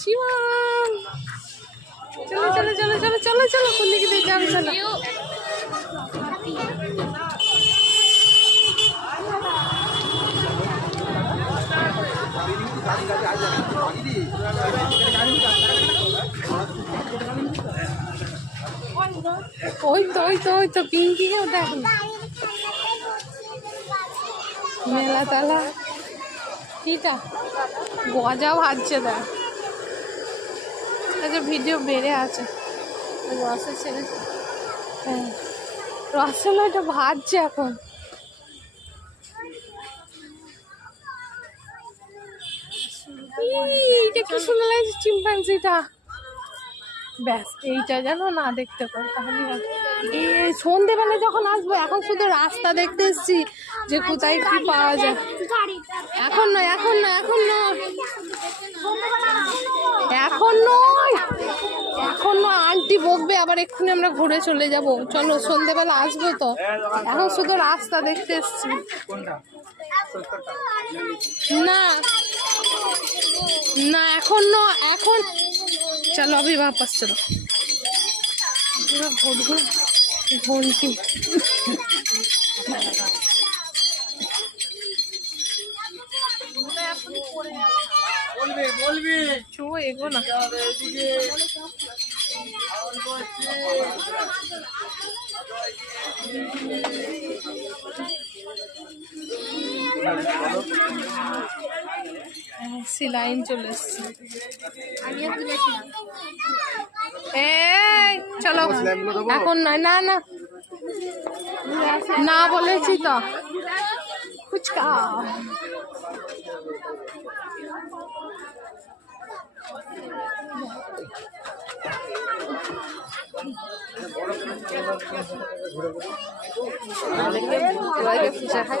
শিবম চলো চলো চলো চলো চলো চলো কোন দিকে দিয়ে যাবে চলো ওই তো পিঙ্কিকেও দেখো মেলা তালা কিটা গজা ভাজছে দেখ আচ্ছা ভিডিও বেড়ে আছে রসের ছেড়ে হ্যাঁ রসের এটা ভাজছে এখন এইটা কি সুন্দর লাগছে চিম্পাঞ্জিটা ব্যাস এইটা যেন না দেখতে পাই তাহলে এই সন্ধেবেলা যখন আসবো এখন শুধু রাস্তা দেখতে এসছি যে কোথায় কি পাওয়া যায় এখন নয় এখন নয় এখন নয় এখন নয় এখন নয় আন্টি বকবে আবার এক্ষুনি আমরা ঘুরে চলে যাব চলো সন্ধেবেলা আসবো তো এখন শুধু রাস্তা দেখতে এসছি না না এখন নয় এখন চলো अभी वापस चलो पूरा घंटी बोलबी चो एगो ना লাইন চলে এসছে এই চলো এখন নয় না না না বলেছি তো ফুচকা ফুচকা খাই